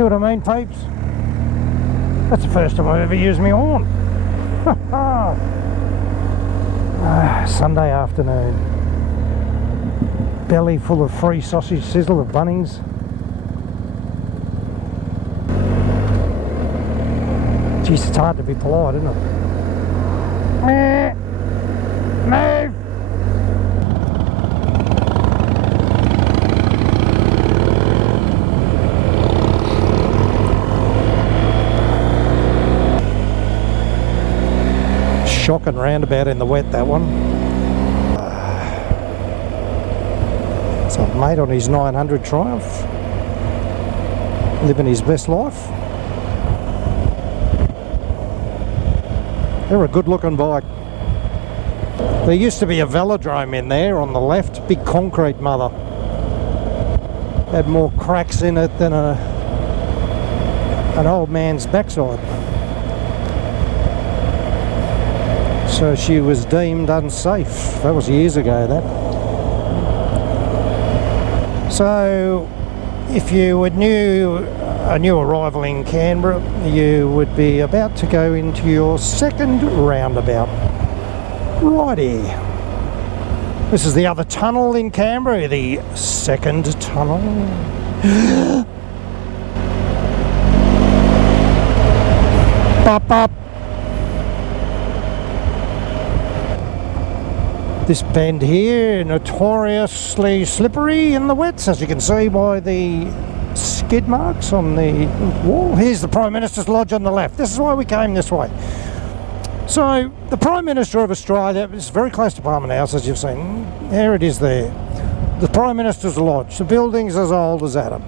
See what I mean, peeps? That's the first time I've ever used my horn. Sunday afternoon. Belly full of free sausage sizzle of Bunnings. Jeez, it's hard to be polite, isn't it? Move! Shocking roundabout in the wet, that one. So mate on his 900 Triumph, living his best life. They're a good looking bike. There used to be a velodrome in there on the left, big concrete mother. Had more cracks in it than an old man's backside. So she was deemed unsafe. That was years ago, that. So if you were a new arrival in Canberra, you would be about to go into your second roundabout. Righty. This is the other tunnel in Canberra, the second tunnel. Bop bop. This bend here, notoriously slippery in the wets, as you can see by the skid marks on the wall. Here's the Prime Minister's Lodge on the left. This is why we came this way. So, the Prime Minister of Australia is very close to Parliament House, as you've seen. There it is there. The Prime Minister's Lodge. The building's as old as Adam.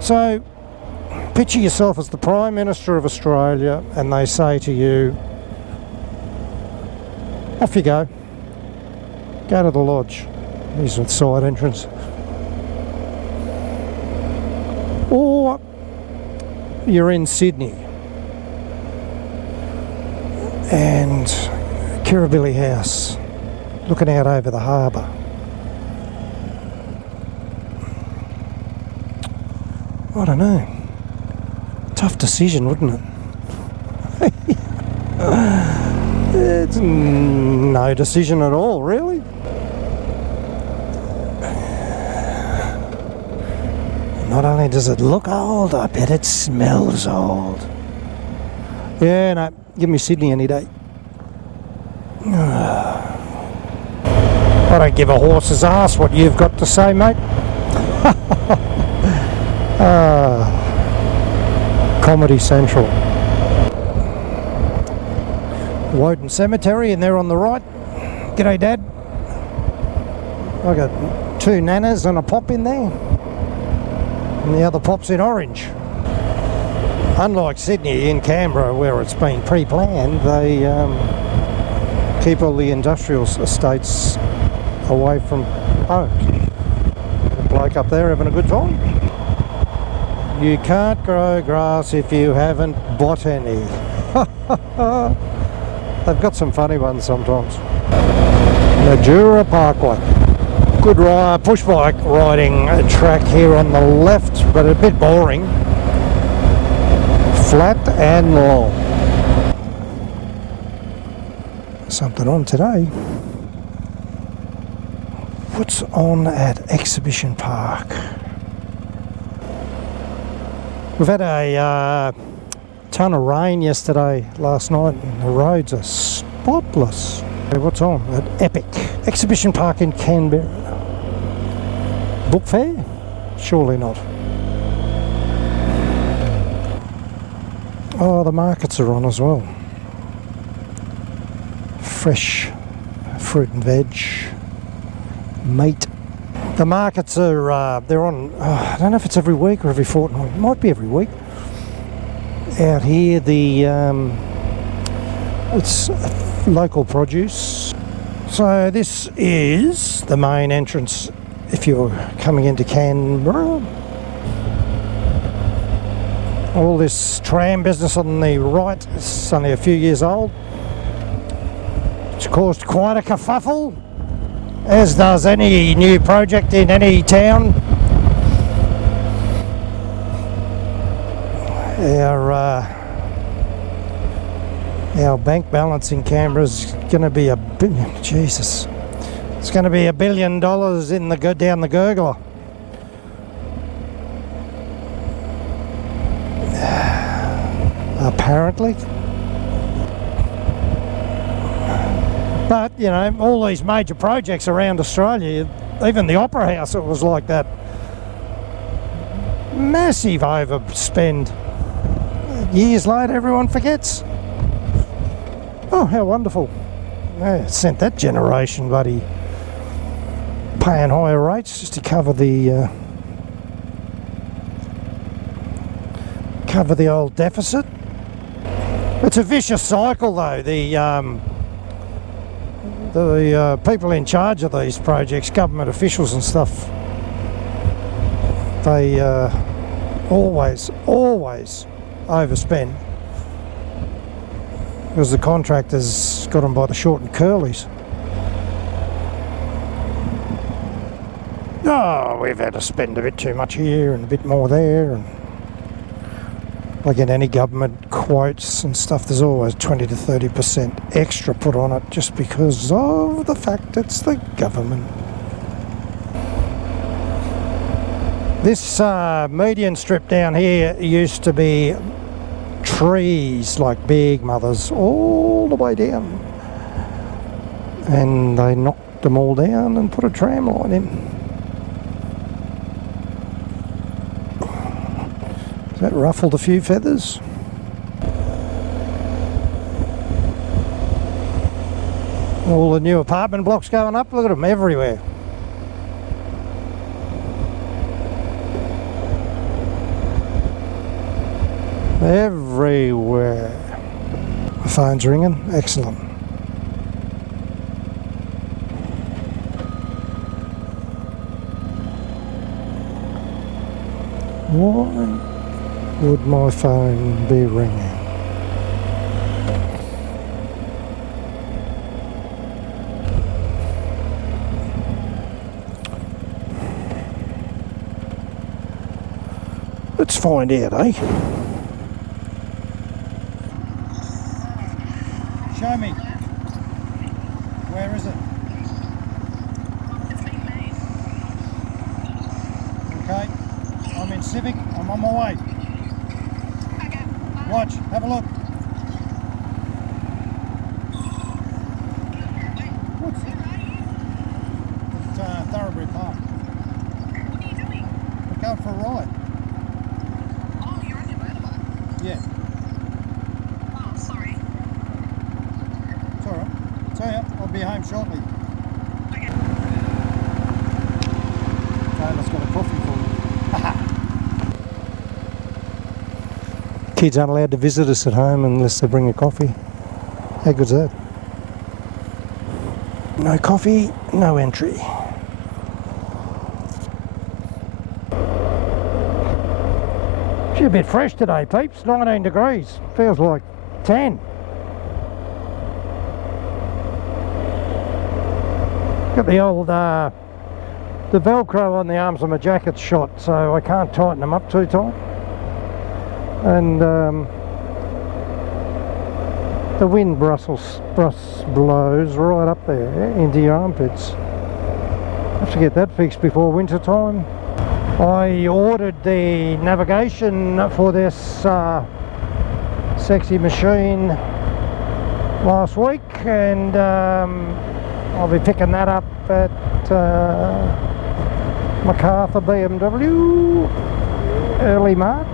So, picture yourself as the Prime Minister of Australia and they say to you, off you go. Go to the lodge. Here's the side entrance. Or you're in Sydney and Kirribilli House, looking out over the harbour. I don't know. Tough decision, wouldn't it? It's no decision at all, really. Not only does it look old, I bet it smells old. Yeah, no, give me Sydney any day. I don't give a horse's ass what you've got to say, mate. Comedy Central. Woden Cemetery, and there on the right. G'day, Dad. I got 2 nanas and a pop in there. And the other pop's in orange. Unlike Sydney, in Canberra, where it's been pre-planned, they keep all the industrial estates away from homes. A bloke up there having a good time. You can't grow grass if you haven't bought any. They've got some funny ones sometimes. Najura Parkway. Good push bike riding track here on the left, but a bit boring. Flat and long. Something on today. What's on at Exhibition Park? We've had a ton of rain last night, and the roads are spotless. What's on at Epic? Exhibition Park in Canberra. Book fair? Surely not. Oh, the markets are on as well. Fresh fruit and veg, meat. The markets are, they're on, I don't know if it's every week or every fortnight. It might be every week. Out here, it's local produce. So this is the main entrance if you're coming into Canberra. All this tram business on the right is only a few years old. It's caused quite a kerfuffle, as does any new project in any town. our bank balance in Canberra is going to be Jesus. It's going to be $1 billion in the down the gurgler. Apparently. But, you know, all these major projects around Australia, even the Opera House, it was like that. Massive overspend. Years later, everyone forgets. Oh, how wonderful. Yeah, sent that generation, buddy, paying higher rates just to cover the old deficit. It's a vicious cycle, though. The people in charge of these projects, government officials and stuff, they always overspend because the contractors got them by the short and curlies. Oh, we've had to spend a bit too much here and a bit more there, and like in any government quotes and stuff, there's always 20 to 30% extra put on it just because of the fact it's the government. This median strip down here used to be trees, like big mothers, all the way down. And they knocked them all down and put a tram line in. That ruffled a few feathers. All the new apartment blocks going up, look at them everywhere. Everywhere. The phone's ringing, excellent. Why would my phone be ringing? Let's find out, eh? Show me. Where is it? Okay. I'm in Civic. I'm on my way. Watch, have a look. What's it? It's Thoroughbred Park. What are you doing? We're going for a ride. Oh, you're on your motorbike? Yeah. Oh, sorry. It's alright. It's alright. I'll be home shortly. Okay. Taylor's got a coffee for you. Kids aren't allowed to visit us at home unless they bring a coffee. How good's that? No coffee, no entry. She's a bit fresh today, peeps. 19 degrees. Feels like 10. Got the old, the Velcro on the arms of my jacket's shot, so I can't tighten them up too tight. And the wind blows right up there into your armpits. Have to get that fixed before winter time. I ordered the navigation for this sexy machine last week, and I'll be picking that up at MacArthur BMW early March.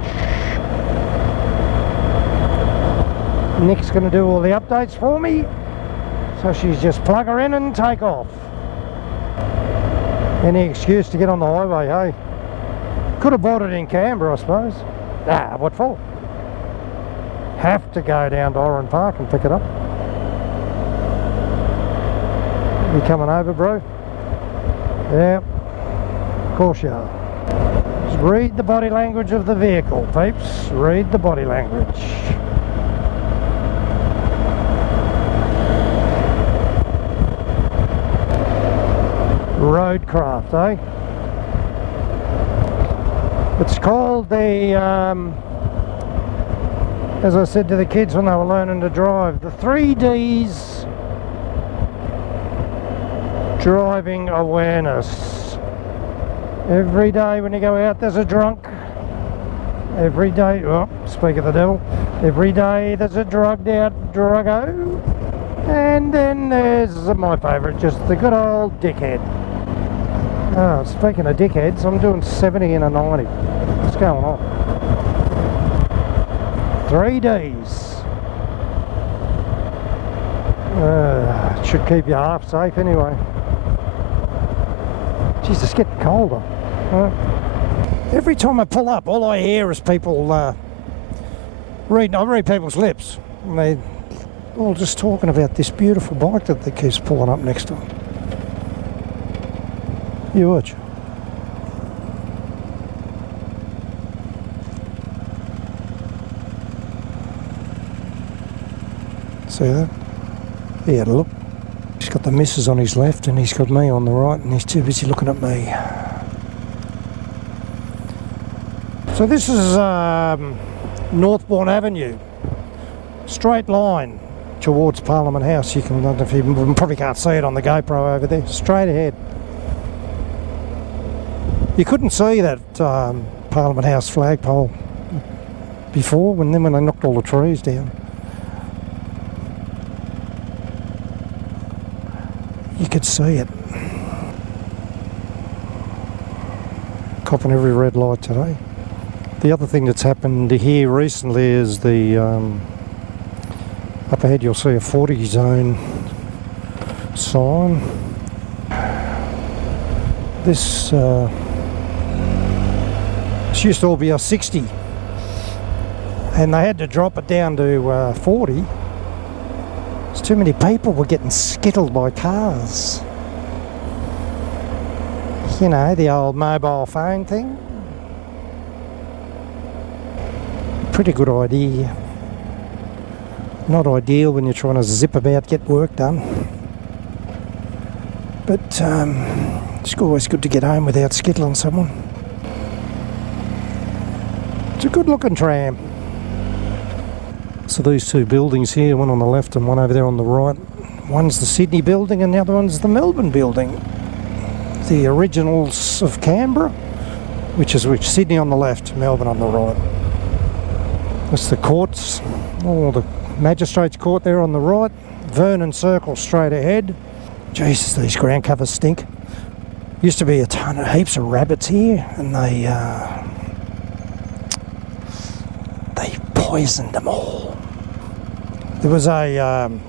Nick's going to do all the updates for me, so she's just plug her in and take off. Any excuse to get on the highway, hey? Could have bought it in Canberra, I suppose. Ah, what for? Have to go down to Oran Park and pick it up. You coming over, bro? Yep, of course you are. Just read the body language of the vehicle, peeps. Read the body language. Roadcraft, eh? It's called the As I said to the kids when they were learning to drive, the 3Ds driving awareness. Every day when you go out there's a drunk. Every day, oh, speak of the devil, every day there's a drugged out druggo. And then there's my favourite, just the good old dickhead. Oh, speaking of dickheads, I'm doing 70 and a 90. What's going on? 3Ds. It should keep you half safe anyway. Jeez, it's getting colder. Every time I pull up, all I hear is people I read people's lips. And they all just talking about this beautiful bike that keeps pulling up next to them. You watch. See that? He had a look. He's got the missus on his left and he's got me on the right and he's too busy looking at me. So this is Northbourne Avenue. Straight line towards Parliament House. You can, I don't know if you probably can't see it on the GoPro over there. Straight ahead. You couldn't see that Parliament House flagpole before, when they knocked all the trees down. You could see it. Copping every red light today. The other thing that's happened here recently is the up ahead you'll see a 40 zone sign. This used to all be a 60 and they had to drop it down to 40. There's too many people were getting skittled by cars. You know, the old mobile phone thing. Pretty good idea. Not ideal when you're trying to zip about, get work done. But it's always good to get home without skittling someone. It's a good looking tram. So these two buildings here, one on the left and one over there on the right. One's the Sydney building and the other one's the Melbourne building. The originals of Canberra, which Sydney on the left, Melbourne on the right. That's the courts, the Magistrates Court there on the right. Vernon Circle straight ahead. Jesus, these ground covers stink. Used to be a ton of heaps of rabbits here, and they poisoned them all. There was the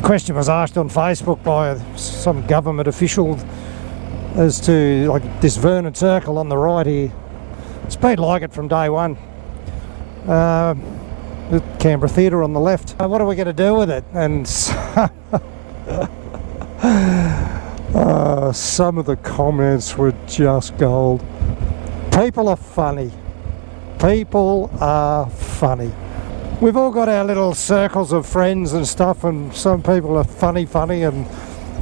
question was asked on Facebook by some government official as to, like, this Vernon Circle on the right here. It's been like it from day one. The Canberra Theatre on the left. What are we going to do with it? And some of the comments were just gold. People are funny. People are funny. We've all got our little circles of friends and stuff, and some people are funny, and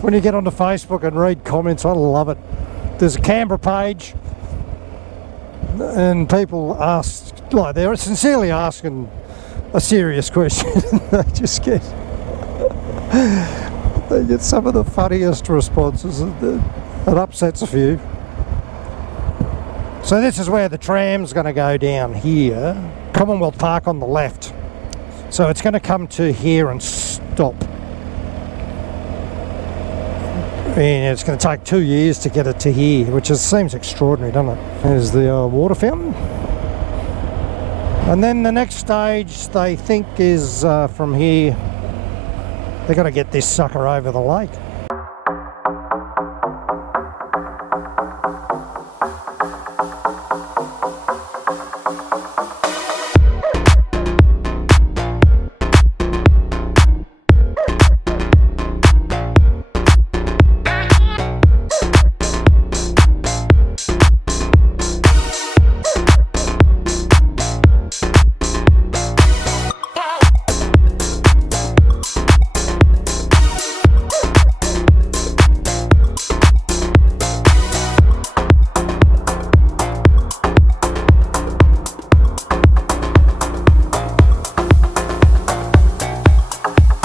when you get onto Facebook and read comments, I love it. There's a Canberra page, and people ask, like, they're sincerely asking a serious question. They get some of the funniest responses. It upsets a few. So this is where the tram's going to go down here. Commonwealth Park on the left. So it's going to come to here and stop. And it's going to take 2 years to get it to here, which seems extraordinary, doesn't it? There's the water fountain. And then the next stage, they think, is from here. They've got to get this sucker over the lake.